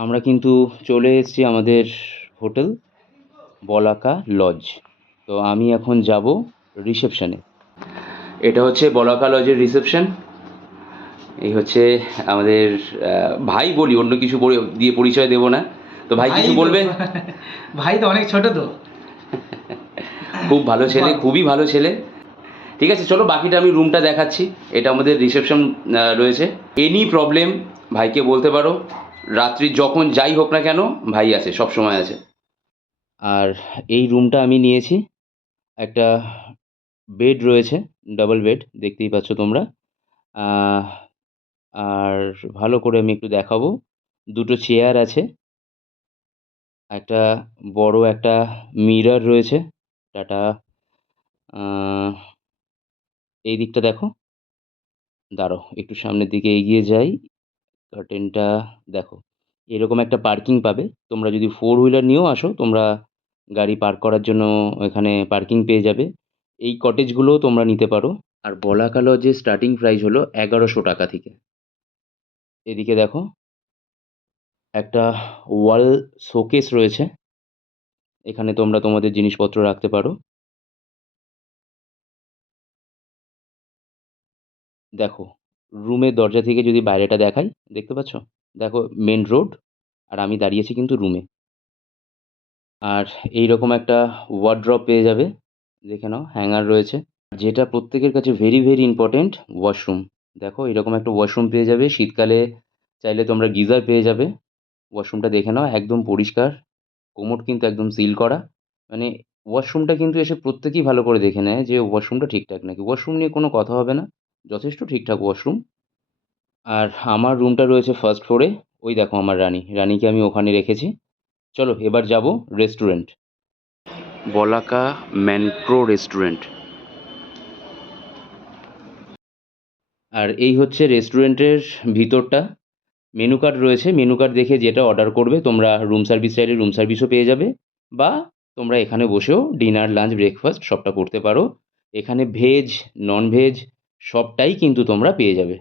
আমরা কিন্তু চলে এসেছি আমাদের হোটেল বলাকা লজ। তো আমি এখন যাব রিসেপশনে। এটা হচ্ছে বলাকা লজের রিসেপশন। এই হচ্ছে আমাদের ভাই বলি, অন্য কিছু দিয়ে পরিচয় দেব না। তো ভাই কিছু বলবে? ভাই তো অনেক ছোট তো। খুব ভালো ছেলে, খুবই ভালো ছেলে। ঠিক আছে, চলো বাকিটা আমি রুমটা দেখাচ্ছি। এটা আমাদের রিসেপশন রয়েছে। এনি প্রবলেম ভাইকে বলতে পারো, রাত্রি যখন যাই হোক না কেন ভাই আছে, সব সময় আছে। আর এই রুমটা আমি নিয়েছি, একটা বেড রয়েছে, ডাবল বেড, দেখতেই পাচ্ছ তোমরা। আহ, আর ভালো করে আমি একটু দেখাবো, দুটো চেয়ার আছে, একটা বড় একটা মিরর রয়েছে। টাটা। আহ, এই দিকটা দেখো, দাঁড়াও একটু সামনের দিকে এগিয়ে যাই, কার্টেনটা দেখো। এরকম একটা পার্কিং পাবে, তোমরা যদি ফোর হুইলার নিয়েও আসো, তোমরা গাড়ি পার্ক করার জন্য এখানে পার্কিং পেয়ে যাবে। এই কটেজগুলোও তোমরা নিতে পারো। আর বলাকা লজের স্টার্টিং প্রাইস হলো 1100 টাকা থেকে। এদিকে দেখো, একটা ওয়াল শোকেস রয়েছে, এখানে তোমরা তোমাদের জিনিসপত্র রাখতে পারো। দেখো রুমের দরজা থেকে যদি বাইরেটা দেখাই, দেখতে পাচ্ছ, দেখো মেন রোড, আর আমি দাঁড়িয়েছি কিন্তু রুমে। আর এই রকম একটা ওয়ার্ড্রপ পেয়ে যাবে, দেখে নাও, হ্যাঙ্গার রয়েছে। যেটা প্রত্যেকের কাছে ভেরি ভেরি ইম্পর্টেন্ট, ওয়াশরুম। দেখো এরকম একটা ওয়াশরুম পেয়ে যাবে, শীতকালে চাইলে তোমরা গিজার পেয়ে যাবে। ওয়াশরুমটা দেখে নাও, একদম পরিষ্কার, কোমোড কিন্তু একদম সিল করা। মানে ওয়াশরুমটা কিন্তু এসে প্রত্যেকেই ভালো করে দেখে নেয় যে ওয়াশরুমটা ঠিকঠাক নাকি। ওয়াশরুম নিয়ে কোনো কথা হবে না, যথেষ্ট ঠিকঠাক ওয়াশরুম। আর আমার রুমটা রয়েছে ফার্স্ট ফ্লোরে, ওই দেখো আমার রানীকে আমি ওখানে রেখেছি। চলো এবার যাব রেস্টুরেন্ট, বলাকা ম্যানক্রো রেস্টুরেন্ট। আর এই হচ্ছে রেস্টুরেন্টের ভিতরটা। মেনু কার্ড রয়েছে, মেনু কার্ড দেখে যেটা অর্ডার করবে, তোমরা রুম সার্ভিস চাইলে রুম সার্ভিসও পেয়ে যাবে, বা তোমরা এখানে বসেও ডিনার, লাঞ্চ, ব্রেকফাস্ট সবটা করতে পারো। এখানে ভেজ, নন ভেজ সবটাই কিন্তু তোমরা পেয়ে যাবে।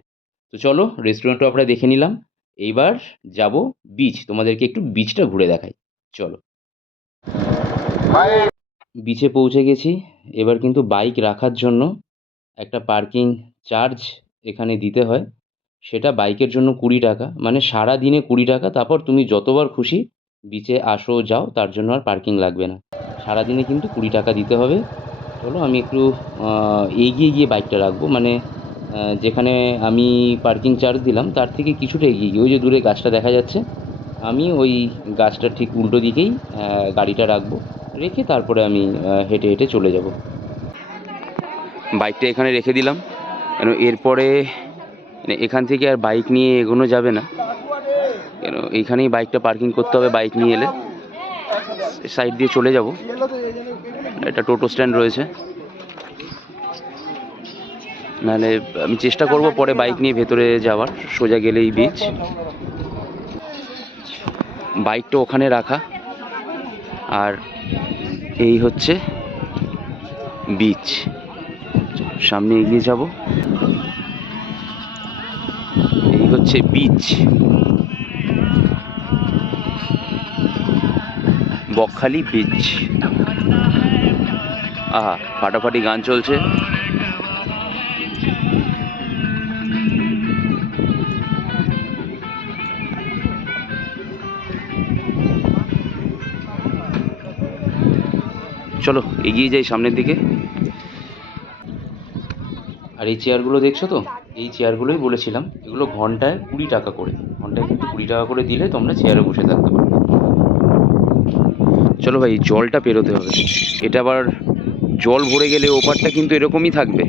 তো চলো রেস্টুরেন্টও আমরা দেখে নিলাম, এইবার যাব বিচ, তোমাদেরকে একটু বিচটা ঘুরে দেখাই। চলো, বিচে পৌঁছে গেছি। এবার কিন্তু বাইক রাখার জন্য একটা পার্কিং চার্জ এখানে দিতে হয়, সেটা বাইকের জন্য 20 টাকা, মানে সারা দিনে 20 টাকা। তারপর তুমি যতবার খুশি বিচে আসো যাও, তার জন্য আর পার্কিং লাগবে না। সারাদিনে কিন্তু 20 টাকা দিতে হবে। চলো আমি একটু এগিয়ে গিয়ে বাইকটা রাখবো, মানে যেখানে আমি পার্কিং চার্জ দিলাম তার থেকে কিছুটা এগিয়ে গিয়ে, ওই যে দূরে গাছটা দেখা যাচ্ছে, আমি ওই গাছটার ঠিক উল্টো দিকেই গাড়িটা রাখবো, রেখে তারপরে আমি হেঁটে হেঁটে চলে যাব। বাইকটা এখানে রেখে দিলাম, কেন এরপরে মানে এখান থেকে আর বাইক নিয়ে এগোনো যাবে না, কেন এইখানেই বাইকটা পার্কিং করতে হবে বাইক নিয়ে এলে। সাইড দিয়ে চলে যাব। একটা টোটো স্ট্যান্ড রয়েছে, নাহলে আমি চেষ্টা করব পরে বাইক নিয়ে ভেতরে যাওয়ার, সোজা গেলেই বিচ। বাইকটা ওখানে রাখা, আর এই হচ্ছে বিচ। সামনে এগিয়ে যাব, এই হচ্ছে বিচ, বকখালি বিচ। আহা, ফাটাফাটি গান চলছে। চলো এগিয়ে যাই সামনের দিকে। আর এই চেয়ারগুলো দেখছো তো, এই চেয়ারগুলোই বলেছিলাম, এগুলো ঘন্টায় 20 টাকা করে। ঘন্টায় কিন্তু 20 টাকা করে দিলে তোমরা চেয়ারে বসে থাকতে পারো। চলো ভাই, জলটা পেরোতে হবে। এটা আবার জল ভরে গেলে ওপারটা কিন্তু এরকমই থাকবে।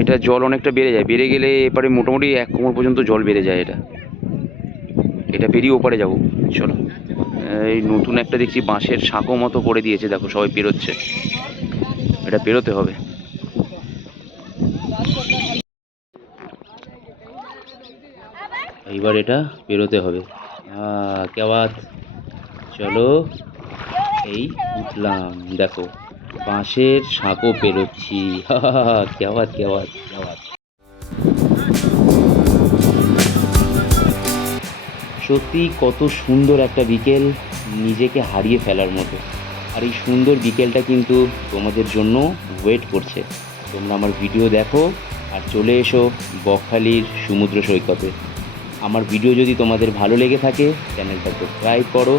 এটা জল অনেকটা বেড়ে যায়, বেড়ে গেলে এপারে মোটামুটি 1 কোমর পর্যন্ত জল বেড়ে যায়। এটা পেরিয়ে ওপারে যাব। চলো, এই নতুন একটা দেখছি বাঁশের সাঁকো মতো করে দিয়েছে, দেখো সবাই পেরোচ্ছে। এটা পেরোতে হবে। এইবার এটা পেরোতে হবে। কেওয়াত, চলো এই উঠলাম, দেখো বাঁশের সাঁকো পেরোচ্ছি। কেওয়াত কেওয়াত কেওয়াত। সত্যি কত সুন্দর একটা বিকেল, নিজেকে হারিয়ে ফেলার মতো। আর এই সুন্দর বিকেলটা কিন্তু তোমাদের জন্য ওয়েট করছে। তোমরা আমার ভিডিও দেখো আর চলে এসো বকখালির সমুদ্র সৈকতে। আমার ভিডিও যদি তোমাদের ভালো লেগে থাকে, চ্যানেলটা সাবস্ক্রাইব করো,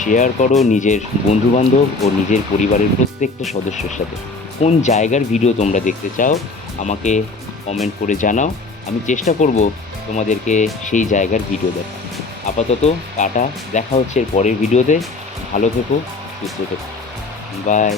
শেয়ার করো নিজের বন্ধুবান্ধব ও নিজের পরিবারের প্রত্যেকটা সদস্যের সাথে। কোন জায়গার ভিডিও তোমরা দেখতে চাও আমাকে কমেন্ট করে জানাও, আমি চেষ্টা করব তোমাদেরকে সেই জায়গার ভিডিও দেখা। আপাতত টাটা, দেখা হচ্ছে এর পরের ভিডিওতে। ভালো থেকো, সুস্থ থেকো, বাই।